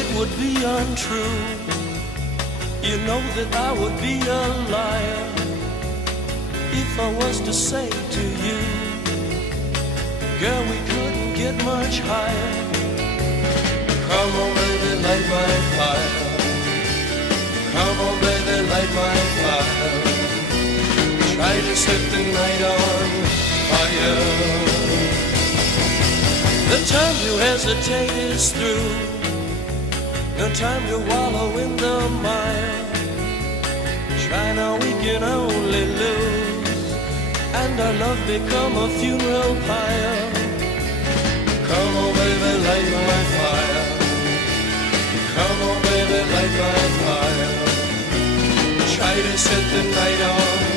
it would be untrue. You know that I would be a liar if I was to say to you, girl, we couldn't get much higher. Come on, baby, light my fire. Come on, baby, light my fire. Try to set the night on fire. The time to hesitate is through. No time to wallow in the mire. Try now, we can only lose, and our love become a funeral pyre. Come on, baby, light my fire. Come on, baby, light my fire. Try to set the night on